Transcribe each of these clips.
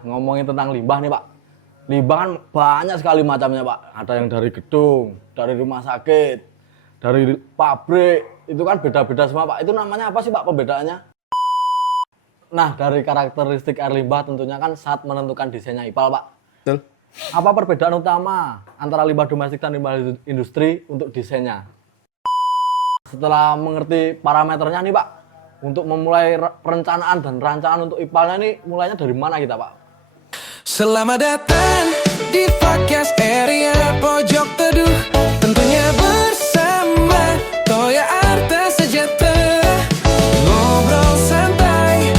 Ngomongin tentang limbah nih Pak. Limbah kan banyak sekali macamnya Pak. Ada yang dari gedung, dari rumah sakit, dari pabrik. Itu kan beda-beda semua Pak. Itu namanya apa sih Pak pembedaannya? Nah dari karakteristik air limbah tentunya kan saat menentukan desainnya IPAL Pak. Betul. Apa perbedaan utama antara limbah domestik dan limbah industri untuk desainnya? Setelah mengerti parameternya nih Pak, untuk memulai perencanaan dan rancangan untuk IPAL-nya nih mulainya dari mana kita Pak? Selamat datang di podcast Area Pojok Teduh, tentunya bersama Toya Arta Sejahtera. Ngobrol santai,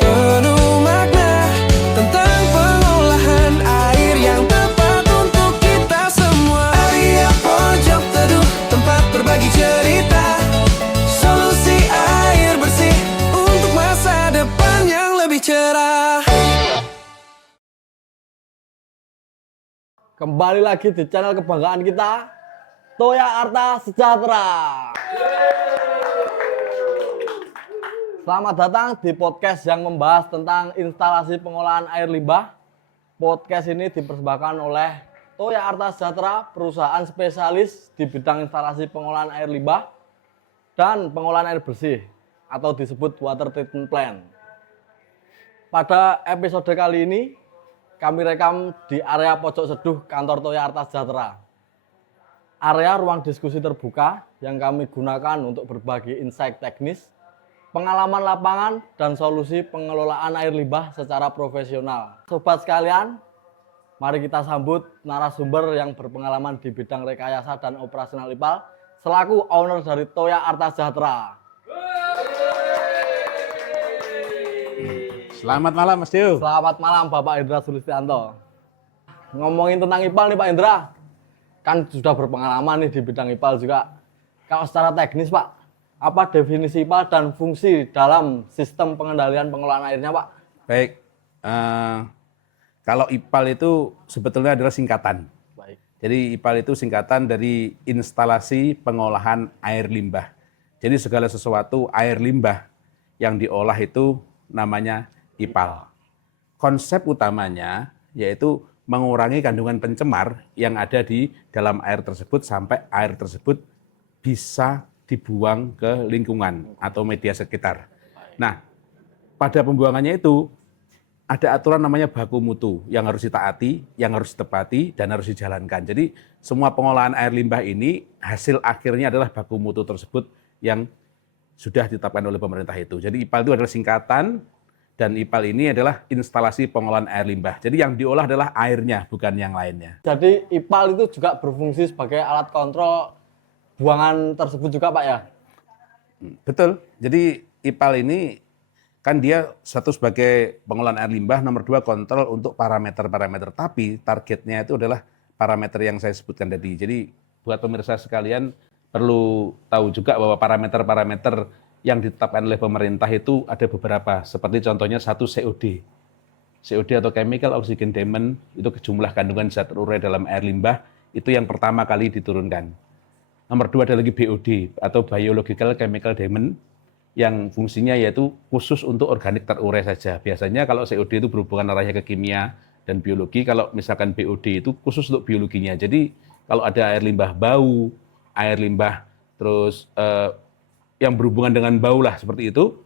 penuh makna tentang pengolahan air yang tepat untuk kita semua. Area Pojok Teduh, tempat berbagi cerita, solusi air bersih untuk masa depan yang lebih cerah. Kembali lagi di channel kebanggaan kita, Toya Arta Sejahtera. Selamat datang di podcast yang membahas tentang instalasi pengolahan air limbah. Podcast ini dipersembahkan oleh Toya Arta Sejahtera, perusahaan spesialis di bidang instalasi pengolahan air limbah dan pengolahan air bersih atau disebut water treatment plant. Pada episode kali ini, kami rekam di area pojok seduh kantor Toya Arta Sejahtera. Area ruang diskusi terbuka yang kami gunakan untuk berbagi insight teknis, pengalaman lapangan, dan solusi pengelolaan air limbah secara profesional. Sobat sekalian, mari kita sambut narasumber yang berpengalaman di bidang rekayasa dan operasional IPAL selaku owner dari Toya Arta Sejahtera. Selamat malam Mas Dio. Selamat malam Bapak Indra Sulistianto. Ngomongin tentang IPAL nih Pak Indra, kan sudah berpengalaman nih di bidang IPAL juga. Kalau secara teknis Pak, apa definisi IPAL dan fungsi dalam sistem pengendalian pengelolaan airnya Pak? Baik, kalau IPAL itu sebetulnya adalah singkatan. Baik. Jadi IPAL itu singkatan dari instalasi pengolahan air limbah. Jadi segala sesuatu air limbah yang diolah itu namanya IPAL. Konsep utamanya yaitu mengurangi kandungan pencemar yang ada di dalam air tersebut sampai air tersebut bisa dibuang ke lingkungan atau media sekitar. Nah, pada pembuangannya itu ada aturan namanya baku mutu yang harus ditaati, yang harus ditepati, dan harus dijalankan. Jadi semua pengolahan air limbah ini hasil akhirnya adalah baku mutu tersebut yang sudah ditetapkan oleh pemerintah itu. Jadi IPAL itu adalah singkatan, dan IPAL ini adalah instalasi pengolahan air limbah. Jadi yang diolah adalah airnya, bukan yang lainnya. Jadi IPAL itu juga berfungsi sebagai alat kontrol buangan tersebut juga Pak ya? Betul. Jadi IPAL ini kan dia satu sebagai pengolahan air limbah, nomor dua kontrol untuk parameter-parameter. Tapi targetnya itu adalah parameter yang saya sebutkan tadi. Jadi buat pemirsa sekalian perlu tahu juga bahwa parameter-parameter yang ditetapkan oleh pemerintah itu ada beberapa. Seperti contohnya satu COD. COD atau Chemical Oxygen Demand, itu jumlah kandungan zat terurai dalam air limbah, itu yang pertama kali diturunkan. Nomor dua ada lagi BOD atau Biological Chemical Demand, yang fungsinya yaitu khusus untuk organik terurai saja. Biasanya kalau COD itu berhubungan arahnya ke kimia dan biologi, kalau misalkan BOD itu khusus untuk biologinya. Jadi kalau ada air limbah bau, air limbah terus yang berhubungan dengan bau lah seperti itu,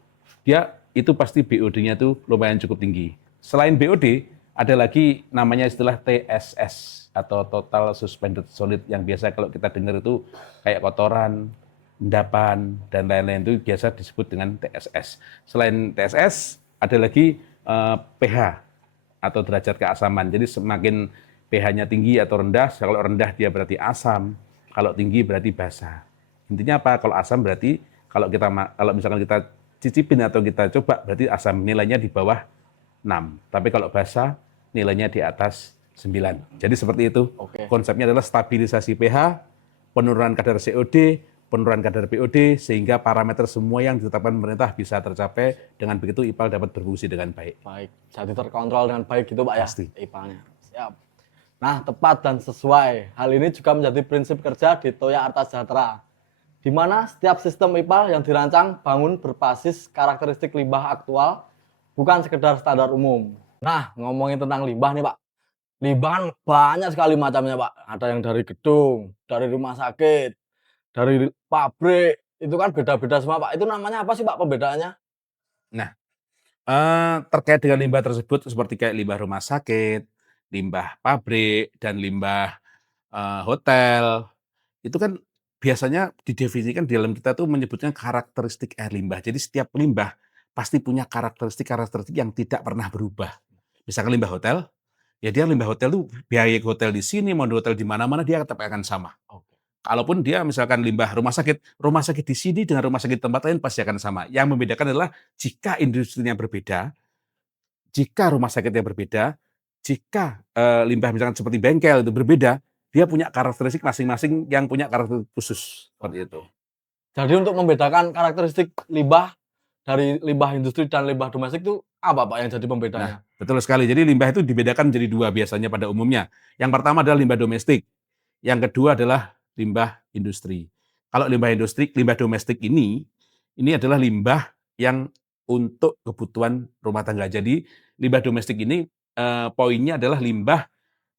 dia itu pasti BOD-nya itu lumayan cukup tinggi. Selain BOD, ada lagi namanya istilah TSS atau Total Suspended Solid yang biasa kalau kita dengar itu kayak kotoran, endapan, dan lain-lain itu biasa disebut dengan TSS. Selain TSS, ada lagi pH atau derajat keasaman. Jadi semakin pH-nya tinggi atau rendah, kalau rendah dia berarti asam, kalau tinggi berarti basa. Intinya apa? Kalau asam berarti kalau misalkan kita cicipin atau kita coba berarti asam nilainya di bawah 6. Tapi kalau basa nilainya di atas 9. Jadi seperti itu. Oke. Konsepnya adalah stabilisasi pH, penurunan kadar COD, penurunan kadar BOD, sehingga parameter semua yang ditetapkan pemerintah bisa tercapai. Dengan begitu IPAL dapat berfungsi dengan baik. Baik, jadi terkontrol dengan baik gitu Pak ya? Pasti. IPAL-nya. Siap. Nah, tepat dan sesuai. Hal ini juga menjadi prinsip kerja di Toya Arta Sejahtera, di mana setiap sistem IPAL yang dirancang bangun berbasis karakteristik limbah aktual, bukan sekedar standar umum. Nah, ngomongin tentang limbah nih Pak. Limbah kan banyak sekali macamnya Pak. Ada yang dari gedung, dari rumah sakit, dari pabrik. Itu kan beda-beda semua Pak. Itu namanya apa sih Pak pembedaannya? Nah, terkait dengan limbah tersebut seperti kayak limbah rumah sakit, limbah pabrik, dan limbah, hotel, itu kan biasanya didefinisikan di dalam kita tuh menyebutnya karakteristik air limbah. Jadi setiap limbah pasti punya karakteristik-karakteristik yang tidak pernah berubah. Misalkan limbah hotel, ya dia limbah hotel tuh biaya hotel di sini, mau di hotel di mana-mana dia tetap akan sama. Kalaupun dia misalkan limbah rumah sakit di sini dengan rumah sakit tempat lain pasti akan sama. Yang membedakan adalah jika industrinya berbeda, jika rumah sakitnya berbeda, jika, limbah misalkan seperti bengkel itu berbeda, dia punya karakteristik masing-masing yang punya karakteristik khusus, seperti itu. Jadi untuk membedakan karakteristik limbah dari limbah industri dan limbah domestik itu apa Pak yang jadi pembedanya? Nah, betul sekali. Jadi limbah itu dibedakan menjadi 2 biasanya pada umumnya. Yang pertama adalah limbah domestik, yang kedua adalah limbah industri. Kalau limbah domestik ini adalah limbah yang untuk kebutuhan rumah tangga. Jadi limbah domestik ini, poinnya adalah limbah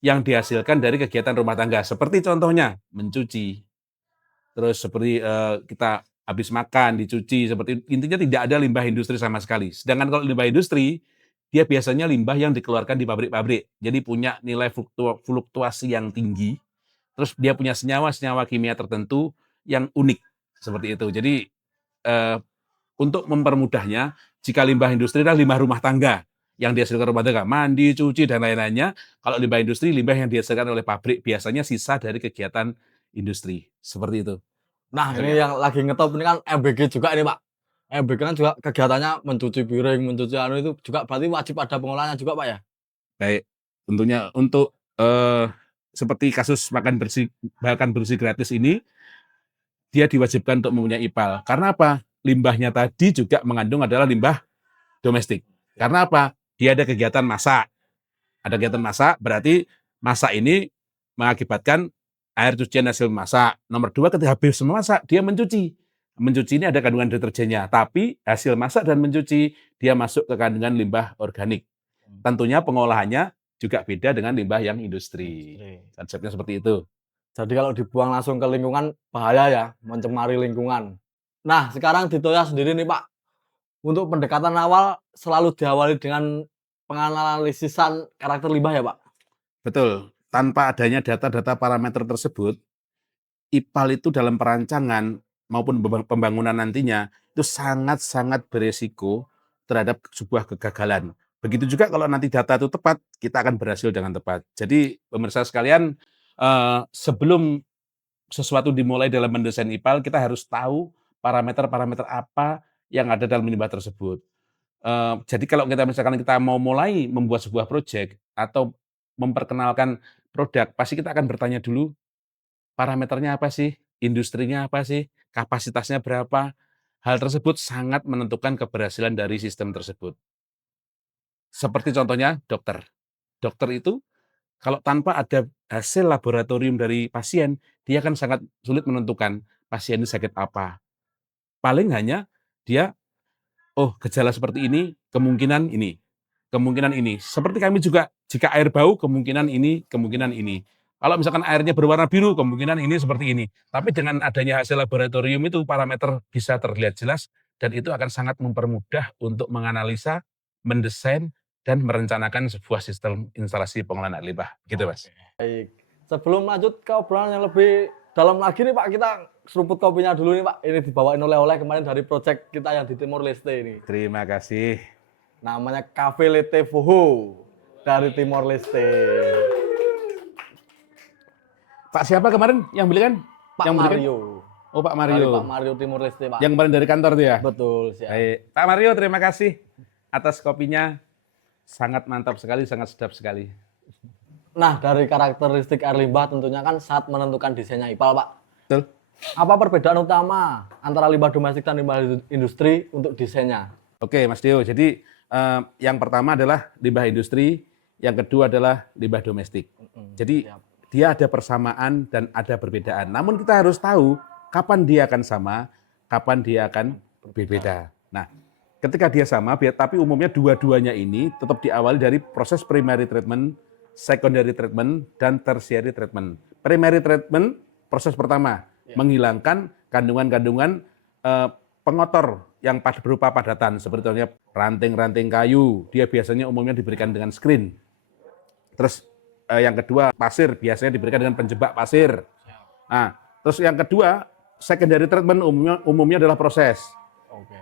yang dihasilkan dari kegiatan rumah tangga. Seperti contohnya mencuci, terus seperti, kita habis makan, dicuci, seperti intinya tidak ada limbah industri sama sekali. Sedangkan kalau limbah industri, dia biasanya limbah yang dikeluarkan di pabrik-pabrik. Jadi punya nilai fluktuasi yang tinggi, terus dia punya senyawa-senyawa kimia tertentu yang unik, seperti itu. Jadi, eee, untuk mempermudahnya, jika limbah industri adalah limbah rumah tangga, yang dihasilkan rumah tangga, mandi, cuci, dan lain-lainnya. Kalau limbah industri, limbah yang dihasilkan oleh pabrik, biasanya sisa dari kegiatan industri, seperti itu. Nah, ini yang lagi ngetop ini kan MBG juga ini Pak. MBG kan juga kegiatannya mencuci piring, mencuci anu itu juga berarti wajib ada pengolahannya juga Pak ya? Baik, tentunya untuk, seperti kasus makan bersih gratis ini, dia diwajibkan untuk mempunyai IPAL. Karena apa? Limbahnya tadi juga mengandung adalah limbah domestik. Karena apa? Dia ada kegiatan masak. Ada kegiatan masak, berarti masak ini mengakibatkan air cucian hasil masak. Nomor 2, ketika habis memasak, dia mencuci. Mencuci ini ada kandungan deterjennya, tapi hasil masak dan mencuci, dia masuk ke kandungan limbah organik. Tentunya pengolahannya juga beda dengan limbah yang industri. Konsepnya seperti itu. Jadi kalau dibuang langsung ke lingkungan bahaya ya, mencemari lingkungan. Nah, sekarang di Toya sendiri nih Pak, untuk pendekatan awal selalu diawali dengan penganalisisan karakter limbah ya Pak? Betul, tanpa adanya data-data parameter tersebut, IPAL itu dalam perancangan maupun pembangunan nantinya itu sangat-sangat beresiko terhadap sebuah kegagalan. Begitu juga kalau nanti data itu tepat, kita akan berhasil dengan tepat. Jadi pemirsa sekalian, sebelum sesuatu dimulai dalam mendesain IPAL, kita harus tahu parameter-parameter apa yang ada dalam limbah tersebut. Jadi kalau kita mau mulai membuat sebuah proyek atau memperkenalkan produk, pasti kita akan bertanya dulu, parameternya apa sih? Industrinya apa sih? Kapasitasnya berapa? Hal tersebut sangat menentukan keberhasilan dari sistem tersebut. Seperti contohnya dokter. Dokter itu kalau tanpa ada hasil laboratorium dari pasien, dia akan sangat sulit menentukan pasien ini sakit apa. Paling hanya dia, oh gejala seperti ini, kemungkinan ini. Kemungkinan ini. Seperti kami juga, jika air bau, kemungkinan ini, kemungkinan ini. Kalau misalkan airnya berwarna biru, kemungkinan ini seperti ini. Tapi dengan adanya hasil laboratorium itu, parameter bisa terlihat jelas, dan itu akan sangat mempermudah untuk menganalisa, mendesain, dan merencanakan sebuah sistem instalasi pengolahan air limbah. Gitu, Mas. Baik. Sebelum lanjut ke obrolan yang lebih dalam lagi nih Pak, kita seruput kopinya dulu nih Pak. Ini dibawain oleh-oleh kemarin dari proyek kita yang di Timor Leste ini. Terima kasih. Namanya Cafe Lete Fuhu dari Timor Leste. Pak siapa kemarin yang belikan? Pak Yang belikan? Mario. Oh, Pak Dari Mario. Pak Mario Timor Leste Pak. Yang kemarin dari kantor tuh ya? Betul siap. Baik. Pak Mario, terima kasih atas kopinya. Sangat mantap sekali, sangat sedap sekali. Nah, dari karakteristik air limbah tentunya kan saat menentukan desainnya IPAL, Pak. Betul. Apa perbedaan utama antara limbah domestik dan limbah industri untuk desainnya? Oke, Mas Dio. Jadi yang pertama adalah limbah industri, yang kedua adalah limbah domestik. Jadi dia ada persamaan dan ada perbedaan. Namun kita harus tahu kapan dia akan sama, kapan dia akan berbeda. Nah, ketika dia sama, tapi umumnya dua-duanya ini tetap diawali dari proses primary treatment, secondary treatment, dan tertiary treatment. Primary treatment, proses pertama, menghilangkan kandungan-kandungan pengotor yang berupa padatan, seperti contohnya ranting-ranting kayu, dia biasanya umumnya diberikan dengan screen. Terus yang kedua, pasir, biasanya diberikan dengan penjebak pasir. Nah, terus yang kedua, secondary treatment umumnya adalah proses.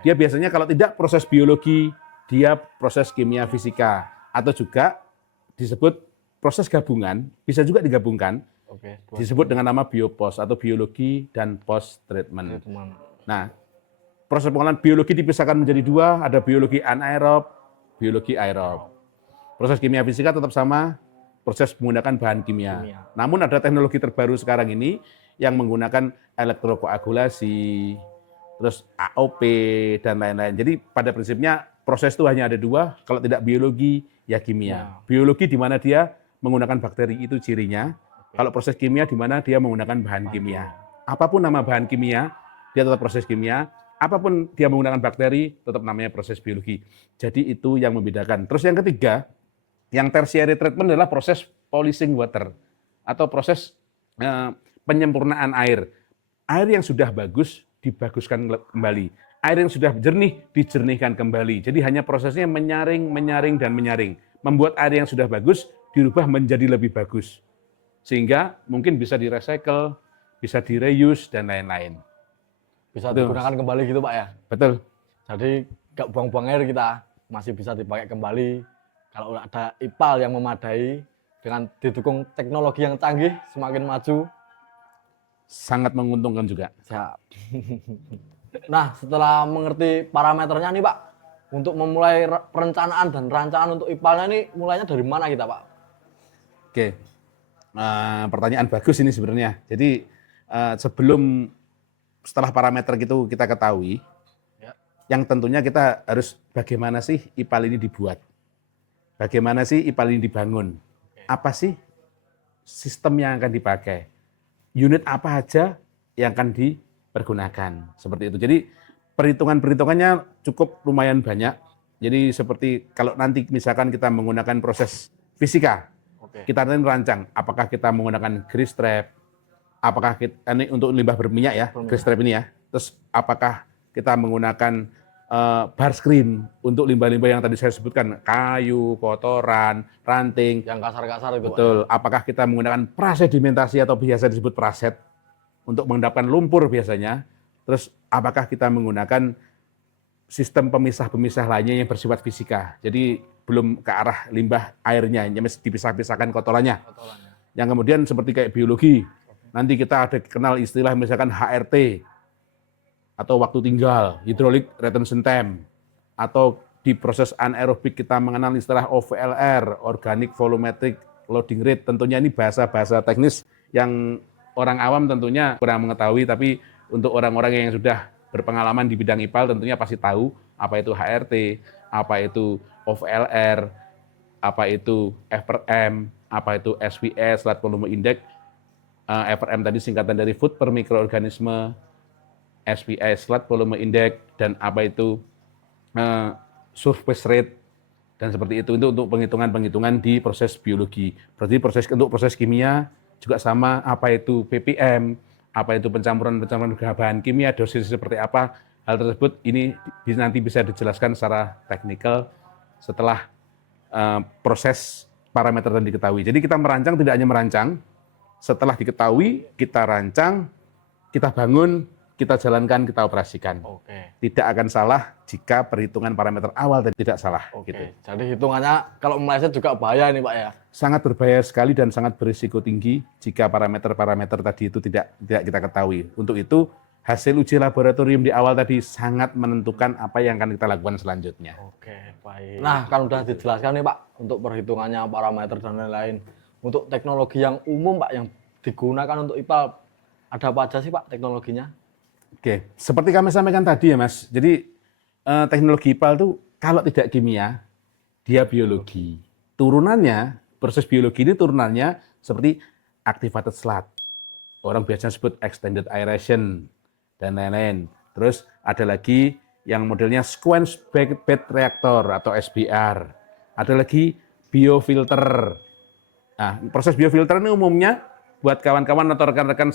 Dia biasanya kalau tidak proses biologi, dia proses kimia fisika. Atau juga disebut proses gabungan, bisa juga digabungkan, disebut dengan nama biopos atau biologi dan post treatment. Nah, proses pengolahan biologi dipisahkan menjadi dua, ada biologi anaerob, biologi aerob. Proses kimia fisika tetap sama, proses menggunakan bahan kimia. Namun ada teknologi terbaru sekarang ini yang menggunakan elektrokoagulasi, terus AOP, dan lain-lain. Jadi pada prinsipnya proses itu hanya ada dua, kalau tidak biologi, ya kimia. Biologi di mana dia menggunakan bakteri itu cirinya, kalau proses kimia di mana dia menggunakan bahan kimia. Apapun nama bahan kimia, dia tetap proses kimia. Apapun dia menggunakan bakteri, tetap namanya proses biologi. Jadi itu yang membedakan. Terus yang ketiga, yang tertiary treatment adalah proses polishing water, atau proses penyempurnaan air. Air yang sudah bagus, dibaguskan kembali. Air yang sudah jernih, dijernihkan kembali. Jadi hanya prosesnya menyaring, dan menyaring. Membuat air yang sudah bagus, dirubah menjadi lebih bagus. Sehingga mungkin bisa di-recycle, bisa di-reuse, dan lain-lain. Bisa digunakan kembali gitu Pak ya? Betul. Jadi nggak buang-buang air kita, masih bisa dipakai kembali. Kalau ada IPAL yang memadai, dengan didukung teknologi yang canggih, semakin maju, sangat menguntungkan juga. Siap. Nah, setelah mengerti parameternya nih Pak, untuk memulai perencanaan dan rancangan untuk IPAL-nya ini mulainya dari mana kita Pak? Oke, pertanyaan bagus ini sebenarnya. Jadi setelah parameter itu kita ketahui, yang tentunya kita harus bagaimana sih IPAL ini dibuat? Bagaimana sih IPAL ini dibangun? Apa sih sistem yang akan dipakai? Unit apa aja yang akan dipergunakan, seperti itu. Jadi perhitungannya cukup lumayan banyak. Jadi seperti kalau nanti misalkan kita menggunakan proses fisika, kita nanti merancang apakah kita menggunakan grease trap, apakah kita, ini untuk limbah berminyak ya, grease trap ini ya. Terus apakah kita menggunakan bar screen untuk limbah-limbah yang tadi saya sebutkan, kayu, kotoran, ranting. Yang kasar-kasar itu. Betul. Pak. Apakah kita menggunakan prasedimentasi atau biasa disebut praset untuk mengendapkan lumpur biasanya. Terus apakah kita menggunakan sistem pemisah-pemisah lainnya yang bersifat fisika. Jadi belum ke arah limbah airnya, yang dipisah-pisahkan kotorannya. Yang kemudian seperti kayak biologi, nanti kita ada kenal istilah misalkan HRT, atau waktu tinggal, hydraulic retention time, atau di proses anaerobik kita mengenal istilah OVLR, organic volumetric loading rate. Tentunya ini bahasa-bahasa teknis yang orang awam tentunya kurang mengetahui, tapi untuk orang-orang yang sudah berpengalaman di bidang IPAL tentunya pasti tahu apa itu HRT, apa itu OVLR, apa itu F/M, apa itu SVS, Slat Volume Index. F/M tadi singkatan dari food per mikroorganisme, SVS, Slat Volume Index, dan apa itu surface rate, dan seperti itu untuk penghitungan-penghitungan di proses biologi. Berarti untuk proses kimia juga sama, apa itu ppm, apa itu pencampuran bahan kimia, dosis seperti apa. Hal tersebut ini nanti bisa dijelaskan secara teknikal setelah proses parameter tadi diketahui. Jadi kita merancang tidak hanya merancang, setelah diketahui kita rancang, kita bangun, kita jalankan, kita operasikan. Tidak akan salah jika perhitungan parameter awal tidak salah. Gitu. Jadi hitungannya kalau meleset juga bahaya ini Pak ya? Sangat berbahaya sekali dan sangat berisiko tinggi jika parameter-parameter tadi itu tidak kita ketahui. Untuk itu hasil uji laboratorium di awal tadi sangat menentukan apa yang akan kita lakukan selanjutnya. Baik. Nah, kan udah dijelaskan nih Pak untuk perhitungannya, parameter dan lain-lain. Untuk teknologi yang umum Pak yang digunakan untuk IPAL, ada apa aja sih Pak teknologinya? Seperti kami sampaikan tadi ya Mas, jadi teknologi IPAL itu kalau tidak kimia, dia biologi. Turunannya, proses biologi ini turunannya seperti activated slat. Orang biasanya sebut extended aeration, dan lain-lain. Terus ada lagi yang modelnya sequence bed reactor atau SBR. Ada lagi biofilter. Nah, proses biofilter ini umumnya buat kawan-kawan atau rekan-rekan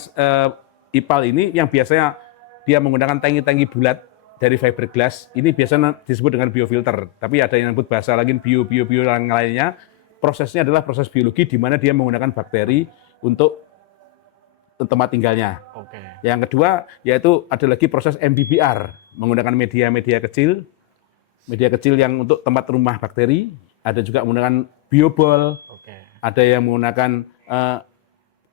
IPAL ini yang biasanya dia menggunakan tangki-tangki bulat dari fiberglass, ini biasanya disebut dengan biofilter. Tapi ada yang disebut bahasa lain bio yang lainnya. Prosesnya adalah proses biologi di mana dia menggunakan bakteri untuk tempat tinggalnya. Oke. Yang kedua yaitu ada lagi proses MBBR, menggunakan media kecil yang untuk tempat rumah bakteri. Ada juga menggunakan biobol. Oke. Ada yang menggunakan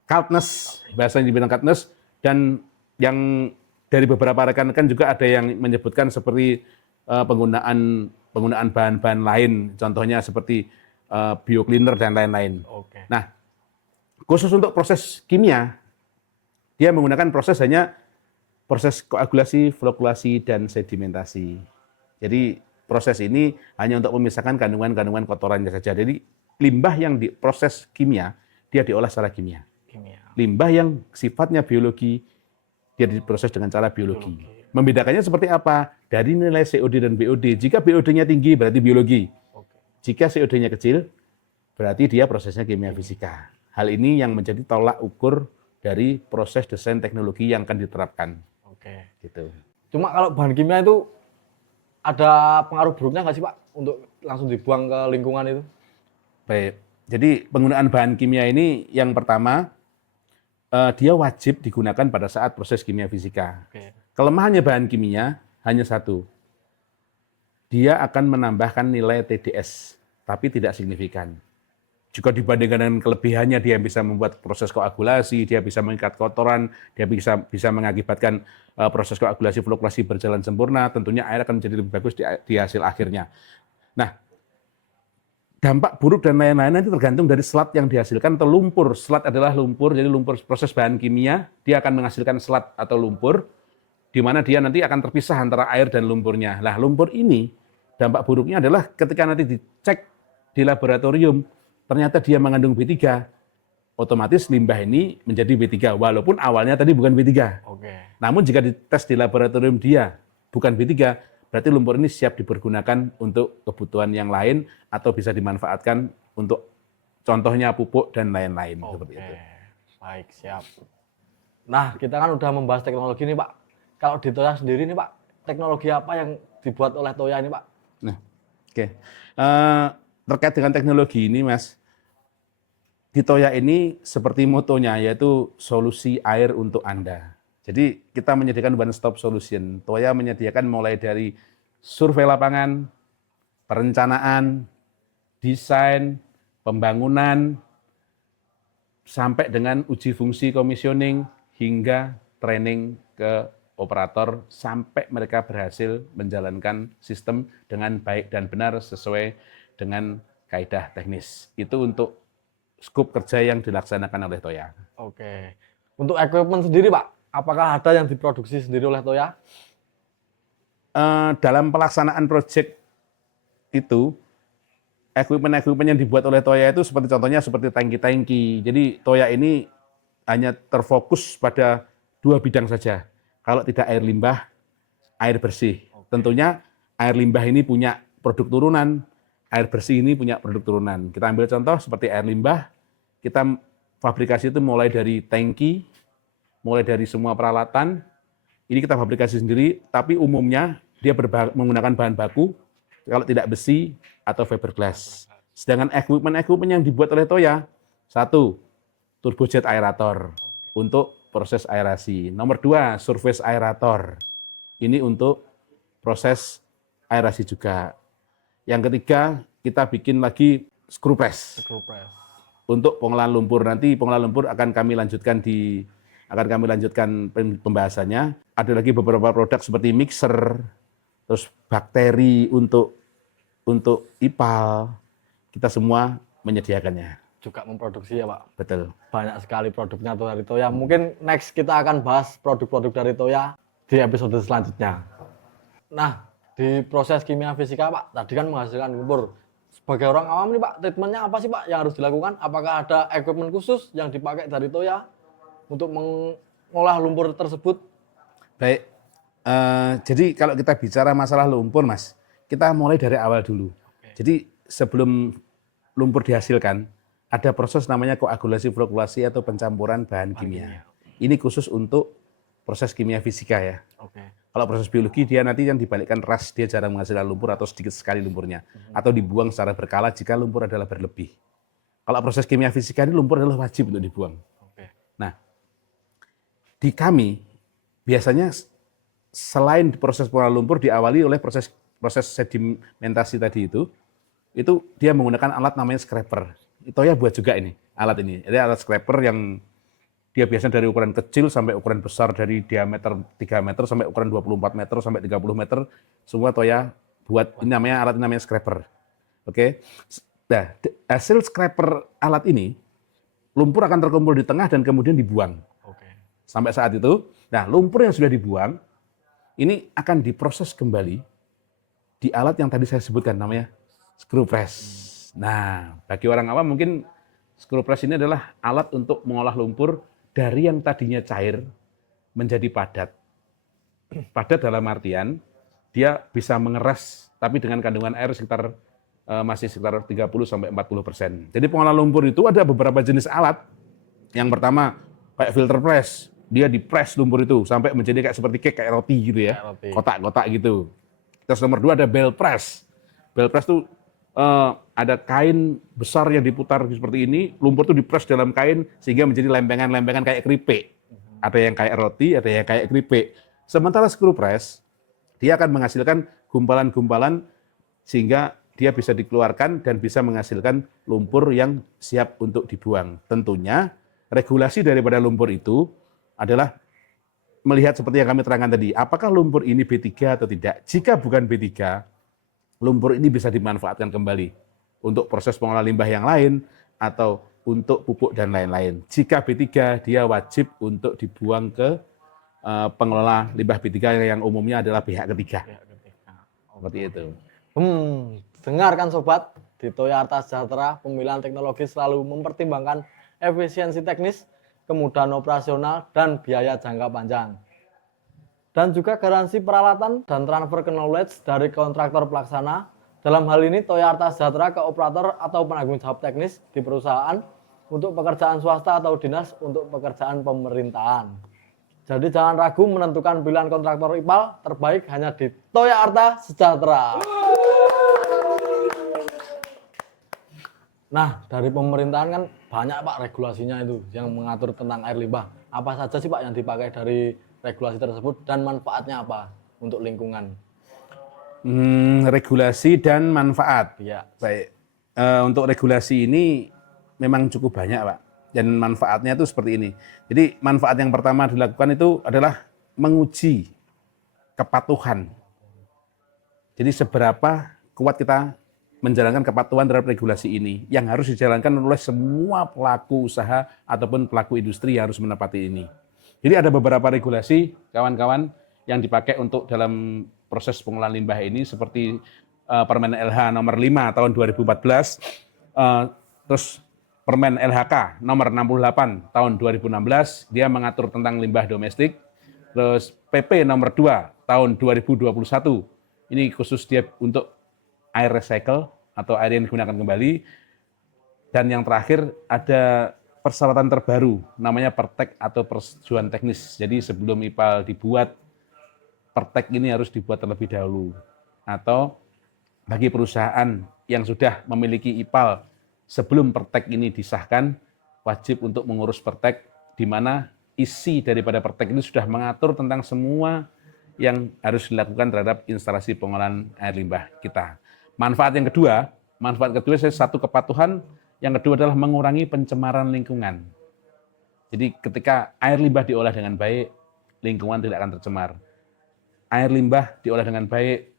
Kaltness, bahasanya dibilang Kaltness, dan yang dari beberapa rekan-rekan juga ada yang menyebutkan seperti penggunaan bahan-bahan lain, contohnya seperti biocleaner dan lain-lain. Oke. Nah, khusus untuk proses kimia, dia menggunakan proses koagulasi, flokulasi, dan sedimentasi. Jadi proses ini hanya untuk memisahkan kandungan-kandungan kotorannya saja. Jadi limbah yang diproses kimia, dia diolah secara kimia. Limbah yang sifatnya biologi, dia diproses dengan cara biologi. Membedakannya seperti apa? Dari nilai COD dan BOD. Jika BOD-nya tinggi berarti biologi. Jika COD-nya kecil, berarti dia prosesnya kimia fisika. Hal ini yang menjadi tolak ukur dari proses desain teknologi yang akan diterapkan. Oke. Gitu. Cuma kalau bahan kimia itu ada pengaruh buruknya nggak sih Pak untuk langsung dibuang ke lingkungan itu? Baik. Jadi penggunaan bahan kimia ini yang pertama, dia wajib digunakan pada saat proses kimia fisika. Oke. Kelemahannya bahan kimia hanya satu. Dia akan menambahkan nilai TDS, tapi tidak signifikan. Jika dibandingkan dengan kelebihannya, dia bisa membuat proses koagulasi, dia bisa mengikat kotoran, dia bisa mengakibatkan proses koagulasi flokulasi berjalan sempurna, tentunya air akan menjadi lebih bagus di hasil akhirnya. Nah, dampak buruk dan lain-lain nanti tergantung dari selat yang dihasilkan atau lumpur. Selat adalah lumpur, jadi lumpur proses bahan kimia, dia akan menghasilkan selat atau lumpur, di mana dia nanti akan terpisah antara air dan lumpurnya. Nah, lumpur ini, dampak buruknya adalah ketika nanti dicek di laboratorium, ternyata dia mengandung B3, otomatis limbah ini menjadi B3, walaupun awalnya tadi bukan B3. Oke. Namun jika dites di laboratorium dia bukan B3, berarti lumpur ini siap dipergunakan untuk kebutuhan yang lain atau bisa dimanfaatkan untuk contohnya pupuk dan lain-lain. Seperti itu. Baik, siap. Nah, kita kan udah membahas teknologi nih Pak. Kalau di Toya sendiri nih Pak, teknologi apa yang dibuat oleh Toya ini Pak? Nah, oke. Terkait dengan teknologi ini, Mas, di Toya ini seperti motonya, yaitu solusi air untuk Anda. Jadi kita menyediakan one stop solution. Toya menyediakan mulai dari survei lapangan, perencanaan, desain, pembangunan, sampai dengan uji fungsi commissioning hingga training ke operator sampai mereka berhasil menjalankan sistem dengan baik dan benar sesuai dengan kaidah teknis. Itu untuk skup kerja yang dilaksanakan oleh Toya. Oke. Untuk equipment sendiri Pak, apakah ada yang diproduksi sendiri oleh Toya? Dalam pelaksanaan proyek itu, equipment yang dibuat oleh Toya itu seperti contohnya seperti tangki-tangki. Jadi Toya ini hanya terfokus pada 2 bidang saja. Kalau tidak air limbah, air bersih. Tentunya air limbah ini punya produk turunan, air bersih ini punya produk turunan. Kita ambil contoh seperti air limbah, kita fabrikasi itu mulai dari tangki, mulai dari semua peralatan, ini kita fabrikasi sendiri, tapi umumnya dia menggunakan bahan baku, kalau tidak besi atau fiberglass. Sedangkan equipment yang dibuat oleh Toya, 1, turbojet aerator untuk proses aerasi. Nomor 2, surface aerator. Ini untuk proses aerasi juga. Yang ketiga, kita bikin lagi screw press. Untuk pengolahan lumpur. Nanti pengolahan lumpur akan kami lanjutkan pembahasannya. Ada lagi beberapa produk seperti mixer, terus bakteri untuk IPAL. Kita semua menyediakannya. Juga memproduksi ya Pak? Betul. Banyak sekali produknya dari Toya. Mungkin next kita akan bahas produk-produk dari Toya di episode selanjutnya. Nah, di proses kimia fisika Pak, tadi kan menghasilkan lumpur. Sebagai orang awam nih Pak, treatmentnya apa sih Pak yang harus dilakukan? Apakah ada equipment khusus yang dipakai dari Toya untuk mengolah lumpur tersebut? Baik, Jadi kalau kita bicara masalah lumpur, Mas, kita mulai dari awal dulu. Jadi sebelum lumpur dihasilkan, ada proses namanya koagulasi flokulasi atau pencampuran bahan kimia. Ini khusus untuk proses kimia fisika ya. Oke. Kalau proses biologi dia nanti yang dibalikkan ras, dia jarang menghasilkan lumpur atau sedikit sekali lumpurnya. Atau dibuang secara berkala jika lumpur adalah berlebih. Kalau proses kimia fisika ini lumpur adalah wajib untuk dibuang. Oke. Nah, di kami biasanya selain proses pengolahan lumpur diawali oleh proses sedimentasi tadi itu dia menggunakan alat namanya scraper. Itu ya buat juga ini, alat ini. Ini alat scraper yang dia biasanya dari ukuran kecil sampai ukuran besar, dari diameter 3 meter sampai ukuran 24 meter sampai 30 meter, semua Toya buat. Ini namanya alat ini namanya scraper. Oke. Nah, hasil scraper alat ini lumpur akan terkumpul di tengah dan kemudian dibuang. Oke. Sampai saat itu, nah lumpur yang sudah dibuang ini akan diproses kembali di alat yang tadi saya sebutkan namanya screw press. Nah, bagi orang awam mungkin screw press ini adalah alat untuk mengolah lumpur dari yang tadinya cair menjadi padat. Padat dalam artian dia bisa mengeras tapi dengan kandungan air masih sekitar 30-40%. Jadi pengolahan lumpur itu ada beberapa jenis alat. Yang pertama kayak filter press. Dia di-press lumpur itu sampai menjadi kayak seperti cake, kayak roti gitu ya. Kotak-kotak gitu. Terus nomor 2 ada bell press. Bell press itu ada kain besar yang diputar seperti ini, lumpur itu di-press dalam kain sehingga menjadi lempengan-lempengan kayak keripik. Ada yang kayak roti, ada yang kayak keripik. Sementara screw press, dia akan menghasilkan gumpalan-gumpalan sehingga dia bisa dikeluarkan dan bisa menghasilkan lumpur yang siap untuk dibuang. Tentunya regulasi daripada lumpur itu adalah melihat seperti yang kami terangkan tadi, apakah lumpur ini B3 atau tidak. Jika bukan B3, lumpur ini bisa dimanfaatkan kembali untuk proses pengolahan limbah yang lain atau untuk pupuk dan lain-lain. Jika B3, dia wajib untuk dibuang ke pengelola limbah B3 yang umumnya adalah pihak ketiga. Seperti itu. Dengarkan sobat, di Toya Arta Sejahtera, pemilihan teknologi selalu mempertimbangkan efisiensi teknis, kemudahan operasional, dan biaya jangka panjang. Dan juga garansi peralatan dan transfer knowledge dari kontraktor pelaksana. Dalam hal ini Toya Arta Sejahtera ke operator atau penanggung jawab teknis di perusahaan untuk pekerjaan swasta atau dinas untuk pekerjaan pemerintahan. Jadi jangan ragu menentukan pilihan kontraktor IPAL terbaik hanya di Toya Arta Sejahtera. Nah, dari pemerintahan kan banyak Pak regulasinya itu yang mengatur tentang air limbah. Apa saja sih Pak yang dipakai dari regulasi tersebut dan manfaatnya apa untuk lingkungan? Regulasi dan manfaat. Ya. Baik. Untuk regulasi ini memang cukup banyak Pak. Dan manfaatnya itu seperti ini. Jadi manfaat yang pertama dilakukan itu adalah menguji kepatuhan. Jadi seberapa kuat kita menjalankan kepatuhan terhadap regulasi ini yang harus dijalankan oleh semua pelaku usaha ataupun pelaku industri yang harus menepati ini. Jadi ada beberapa regulasi kawan-kawan yang dipakai untuk dalam proses pengolahan limbah ini seperti Permen LH nomor 5 tahun 2014, terus Permen LHK nomor 68 tahun 2016, dia mengatur tentang limbah domestik. Terus PP nomor 2 tahun 2021, ini khusus dia untuk air recycle atau air yang digunakan kembali. Dan yang terakhir ada persyaratan terbaru namanya Pertek atau persetujuan teknis. Jadi sebelum IPAL dibuat, Pertek ini harus dibuat terlebih dahulu. Atau bagi perusahaan yang sudah memiliki IPAL sebelum Pertek ini disahkan, wajib untuk mengurus Pertek, di mana isi daripada Pertek ini sudah mengatur tentang semua yang harus dilakukan terhadap instalasi pengolahan air limbah kita. Manfaat kedua satu kepatuhan, yang kedua adalah mengurangi pencemaran lingkungan. Jadi ketika air limbah diolah dengan baik, lingkungan tidak akan tercemar. Air limbah diolah dengan baik,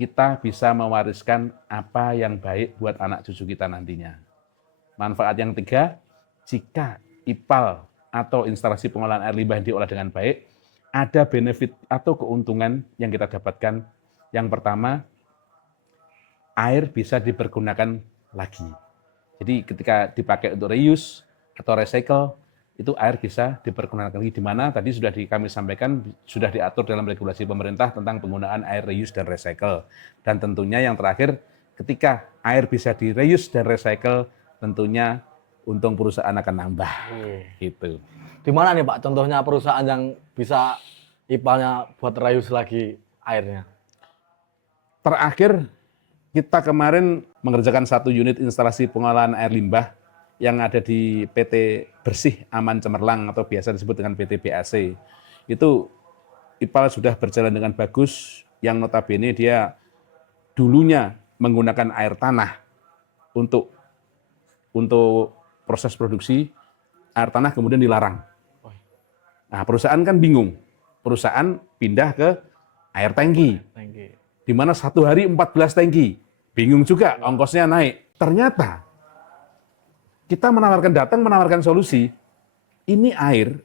kita bisa mewariskan apa yang baik buat anak cucu kita nantinya. Manfaat yang ketiga, jika IPAL atau instalasi pengolahan air limbah diolah dengan baik, ada benefit atau keuntungan yang kita dapatkan. Yang pertama, air bisa dipergunakan lagi. Jadi ketika dipakai untuk reuse atau recycle, itu air bisa dipergunakan lagi, di mana tadi sudah kami sampaikan sudah diatur dalam regulasi pemerintah tentang penggunaan air reuse dan recycle. Dan tentunya yang terakhir, ketika air bisa di reuse dan recycle, tentunya untung perusahaan akan nambah. Gitu. Di mana nih Pak contohnya perusahaan yang bisa IPAL-nya buat reuse lagi airnya? Terakhir, kita kemarin mengerjakan 1 unit instalasi pengolahan air limbah yang ada di PT Bersih Aman Cemerlang atau biasa disebut dengan PT BAC. Itu IPAL sudah berjalan dengan bagus, yang notabene dia dulunya menggunakan air tanah untuk proses produksi, air tanah kemudian dilarang. Nah, perusahaan kan bingung. Perusahaan pindah ke air tangki. Di mana 1 hari 14 tangki. Bingung juga, ongkosnya naik. Ternyata kita menawarkan solusi. Ini air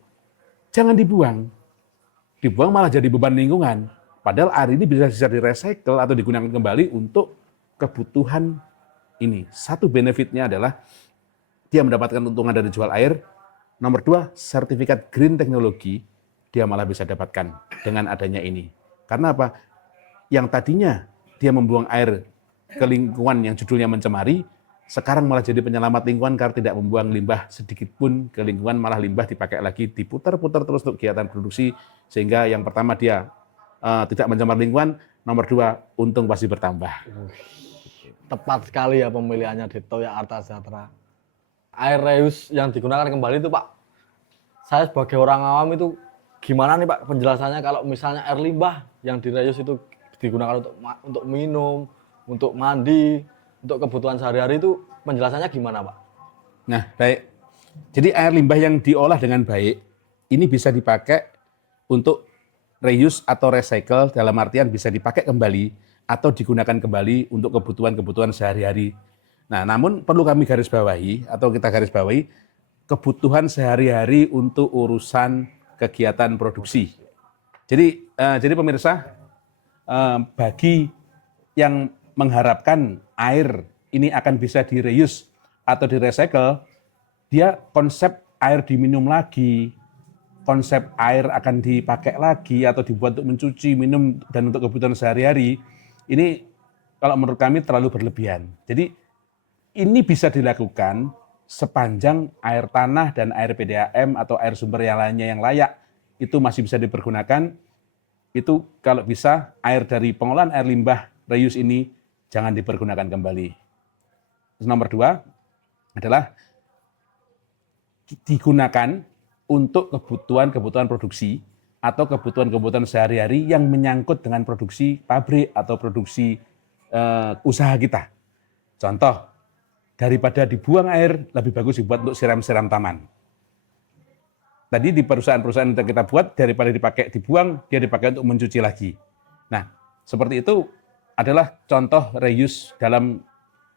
jangan dibuang. Dibuang malah jadi beban lingkungan. Padahal air ini bisa di-recycle atau digunakan kembali untuk kebutuhan ini. Satu benefitnya adalah dia mendapatkan keuntungan dari jual air. Nomor 2, sertifikat green teknologi dia malah bisa dapatkan dengan adanya ini. Karena apa? Yang tadinya dia membuang air ke lingkungan yang judulnya mencemari, sekarang malah jadi penyelamat lingkungan karena tidak membuang limbah sedikit pun ke lingkungan, malah limbah dipakai lagi, diputar-putar terus untuk kegiatan produksi, sehingga yang pertama dia tidak mencemar lingkungan, nomor 2 untung pasti bertambah. Tepat sekali ya pemilihannya di Toya Arta Sejahtera. Air reuse yang digunakan kembali itu Pak, saya sebagai orang awam itu gimana nih Pak penjelasannya kalau misalnya air limbah yang direuse itu digunakan untuk minum, untuk mandi, untuk kebutuhan sehari-hari, itu penjelasannya gimana Pak? Nah, baik. Jadi air limbah yang diolah dengan baik ini bisa dipakai untuk reuse atau recycle, dalam artian bisa dipakai kembali atau digunakan kembali untuk kebutuhan-kebutuhan sehari-hari. Nah, namun perlu kami garis bawahi atau kita garis bawahi kebutuhan sehari-hari untuk urusan kegiatan produksi. Jadi pemirsa, bagi yang mengharapkan air ini akan bisa di-reuse atau di-recycle, dia konsep air diminum lagi, konsep air akan dipakai lagi atau dibuat untuk mencuci, minum, dan untuk kebutuhan sehari-hari, ini kalau menurut kami terlalu berlebihan. Jadi ini bisa dilakukan sepanjang air tanah dan air PDAM atau air sumber yang lainnya yang layak itu masih bisa dipergunakan. Itu kalau bisa air dari pengolahan air limbah reuse ini jangan dipergunakan kembali. Terus nomor 2 adalah digunakan untuk kebutuhan produksi atau kebutuhan sehari-hari yang menyangkut dengan produksi pabrik atau produksi usaha kita. Contoh, daripada dibuang air, lebih bagus dibuat untuk siram-siram taman. Tadi di perusahaan-perusahaan yang kita buat, daripada dibuang, dia dipakai untuk mencuci lagi. Nah, seperti itu adalah contoh reuse dalam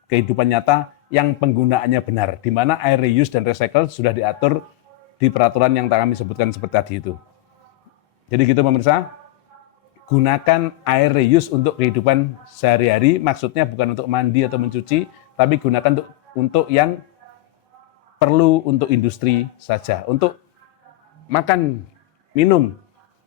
kehidupan nyata yang penggunaannya benar, di mana air reuse dan recycle sudah diatur di peraturan yang kami sebutkan seperti tadi itu. Jadi gitu pemirsa, gunakan air reuse untuk kehidupan sehari-hari, maksudnya bukan untuk mandi atau mencuci, tapi gunakan untuk yang perlu untuk industri saja. Untuk makan, minum,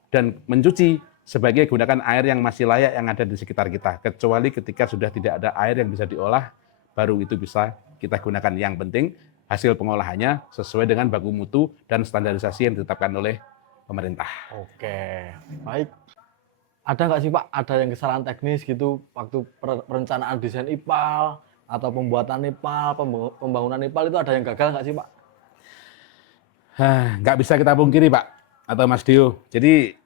dan mencuci, sebagai gunakan air yang masih layak yang ada di sekitar kita. Kecuali ketika sudah tidak ada air yang bisa diolah, baru itu bisa kita gunakan. Yang penting hasil pengolahannya sesuai dengan baku mutu dan standarisasi yang ditetapkan oleh pemerintah. Oke, baik. Ada nggak sih Pak, ada yang kesalahan teknis gitu waktu perencanaan desain IPAL atau pembuatan IPAL, pembangunan IPAL itu ada yang gagal nggak sih Pak? Nggak bisa kita pungkiri Pak, atau Mas Dio. Jadi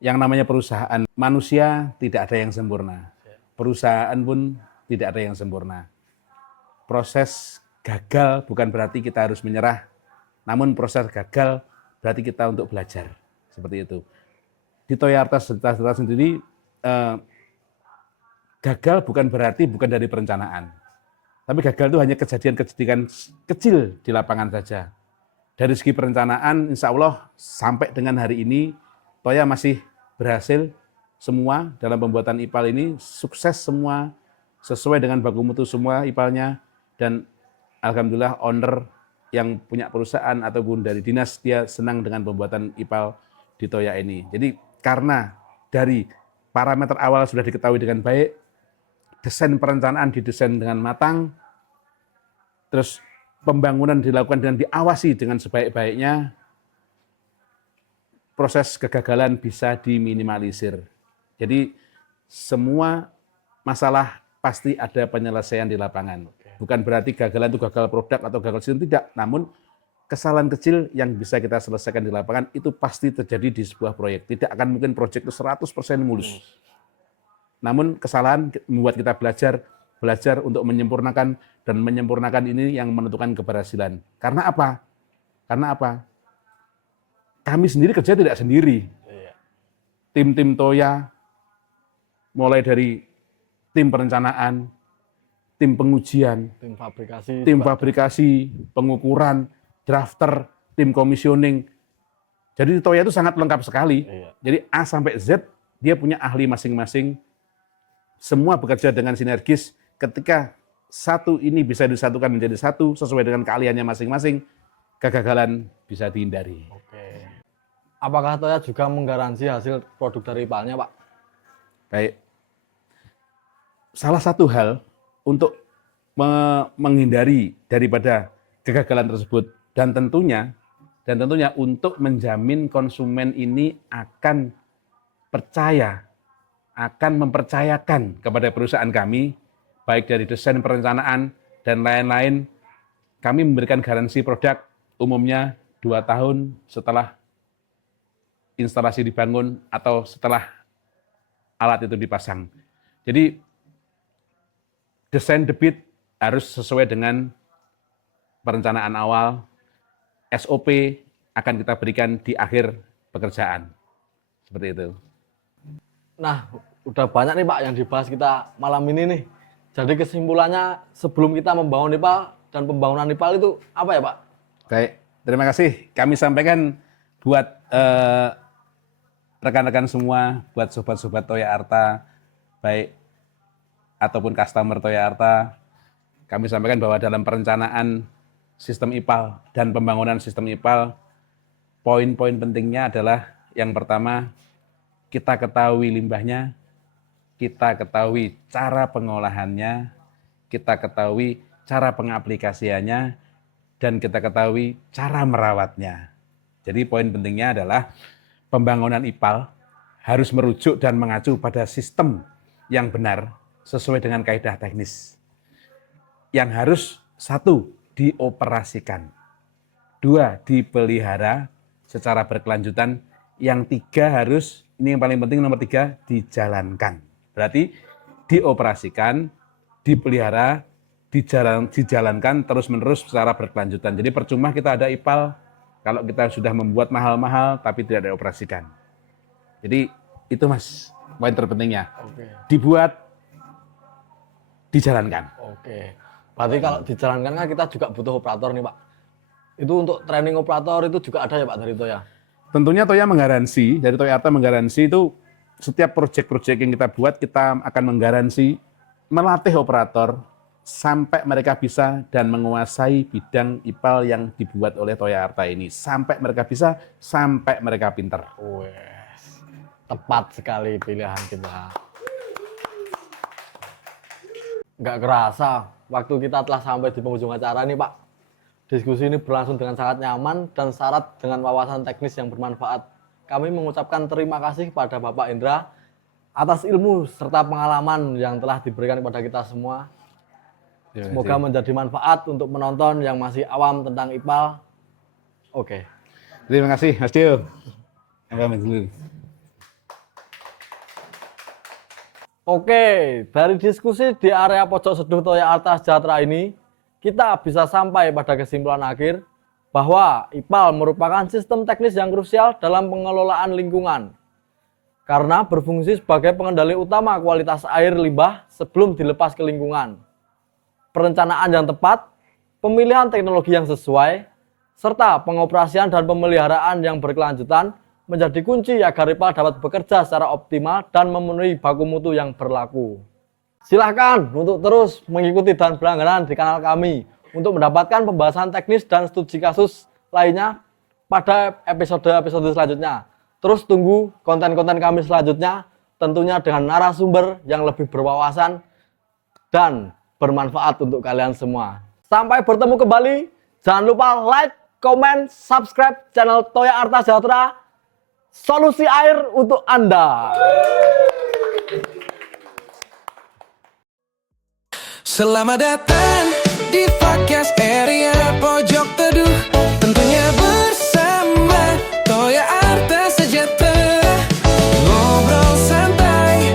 yang namanya perusahaan, manusia tidak ada yang sempurna. Perusahaan pun tidak ada yang sempurna. Proses gagal bukan berarti kita harus menyerah, namun proses gagal berarti kita untuk belajar. Seperti itu. Di Toya Arta Sejahtera sendiri, gagal bukan berarti bukan dari perencanaan. Tapi gagal itu hanya kejadian-kejadian kecil di lapangan saja. Dari segi perencanaan, insya Allah sampai dengan hari ini, Toya masih berhasil semua dalam pembuatan IPAL ini, sukses semua, sesuai dengan baku mutu semua IPAL-nya, dan alhamdulillah owner yang punya perusahaan ataupun dari dinas, dia senang dengan pembuatan IPAL di Toya ini. Jadi karena dari parameter awal sudah diketahui dengan baik, desain perencanaan didesain dengan matang, terus pembangunan dilakukan dengan diawasi dengan sebaik-baiknya, proses kegagalan bisa diminimalisir. Jadi semua masalah pasti ada penyelesaian di lapangan. Bukan berarti gagalan itu gagal produk atau gagal sistem, tidak. Namun kesalahan kecil yang bisa kita selesaikan di lapangan itu pasti terjadi di sebuah proyek. Tidak akan mungkin proyek itu 100% mulus. Namun kesalahan membuat kita belajar untuk menyempurnakan, dan menyempurnakan ini yang menentukan keberhasilan. Karena apa? Karena apa? Kami sendiri kerja tidak sendiri. Tim-tim Toya, mulai dari tim perencanaan, tim pengujian, tim fabrikasi, pengukuran, drafter, tim komisioning. Jadi Toya itu sangat lengkap sekali. Jadi A sampai Z, dia punya ahli masing-masing. Semua bekerja dengan sinergis. Ketika satu ini bisa disatukan menjadi satu sesuai dengan keahliannya masing-masing, kegagalan bisa dihindari. Apakah Toya juga menggaransi hasil produk dari IPAL-nya, Pak? Baik. Salah satu hal untuk menghindari daripada kegagalan tersebut, dan tentunya untuk menjamin konsumen ini akan percaya, akan mempercayakan kepada perusahaan kami, baik dari desain perencanaan dan lain-lain, kami memberikan garansi produk umumnya 2 tahun setelah instalasi dibangun atau setelah alat itu dipasang. Jadi desain debit harus sesuai dengan perencanaan awal, SOP akan kita berikan di akhir pekerjaan. Seperti itu. Nah, udah banyak nih Pak yang dibahas kita malam ini nih. Jadi kesimpulannya sebelum kita membangun IPAL dan pembangunan IPAL itu apa ya Pak? Baik, terima kasih. Kami sampaikan buat rekan-rekan semua, buat sobat-sobat Toya Arta, baik ataupun customer Toya Arta, kami sampaikan bahwa dalam perencanaan sistem IPAL dan pembangunan sistem IPAL, poin-poin pentingnya adalah yang pertama, kita ketahui limbahnya, kita ketahui cara pengolahannya, kita ketahui cara pengaplikasiannya, dan kita ketahui cara merawatnya. Jadi poin pentingnya adalah pembangunan IPAL harus merujuk dan mengacu pada sistem yang benar sesuai dengan kaidah teknis. Yang harus 1, dioperasikan. 2, dipelihara secara berkelanjutan. Yang 3 harus, ini yang paling penting nomor 3, dijalankan. Berarti dioperasikan, dipelihara, dijalankan terus-menerus secara berkelanjutan. Jadi percuma kita ada IPAL kalau kita sudah membuat mahal-mahal tapi tidak dioperasikan. Jadi itu Mas, poin terpentingnya. Dibuat, dijalankan. Berarti kalau dijalankan kan kita juga butuh operator nih Pak. Itu untuk training operator itu juga ada ya Pak dari Toya? Tentunya Toya menggaransi, dari Toya Arta menggaransi itu setiap proyek-proyek yang kita buat, kita akan menggaransi melatih operator sampai mereka bisa dan menguasai bidang IPAL yang dibuat oleh Toya Arta ini. Sampai mereka bisa, sampai mereka pinter. Tepat sekali pilihan kita. Nggak kerasa, waktu kita telah sampai di penghujung acara nih Pak. Diskusi ini berlangsung dengan sangat nyaman dan syarat dengan wawasan teknis yang bermanfaat. Kami mengucapkan terima kasih kepada Bapak Indra atas ilmu serta pengalaman yang telah diberikan kepada kita semua. Semoga menjadi manfaat untuk penonton yang masih awam tentang IPAL. Terima kasih Mas Dio. Dari diskusi di area pojok seduh Toya Arta Sejahtera ini, kita bisa sampai pada kesimpulan akhir bahwa IPAL merupakan sistem teknis yang krusial dalam pengelolaan lingkungan. Karena berfungsi sebagai pengendali utama kualitas air limbah sebelum dilepas ke lingkungan. Perencanaan yang tepat, pemilihan teknologi yang sesuai, serta pengoperasian dan pemeliharaan yang berkelanjutan menjadi kunci agar IPAL dapat bekerja secara optimal dan memenuhi baku mutu yang berlaku. Silahkan untuk terus mengikuti dan berlangganan di kanal kami untuk mendapatkan pembahasan teknis dan studi kasus lainnya pada episode-episode selanjutnya. Terus tunggu konten-konten kami selanjutnya, tentunya dengan narasumber yang lebih berwawasan dan bermanfaat untuk kalian semua. Sampai bertemu kembali. Jangan lupa like, comment, subscribe channel Toya Arta Sejahtera. Solusi air untuk Anda. Selamat datang di podcast area pojok teduh, tentunya bersama Toya Arta Sejahtera. Ngobrol santai,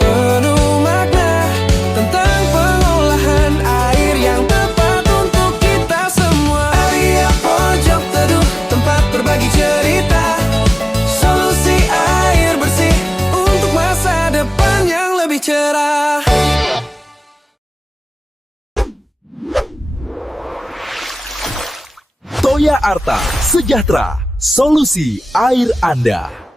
penuh makna tentang pengolahan air yang tepat untuk kita semua. Area pojok teduh, tempat berbagi cerita, solusi air bersih untuk masa depan yang lebih cerah. Toya Arta Sejahtera, solusi air Anda.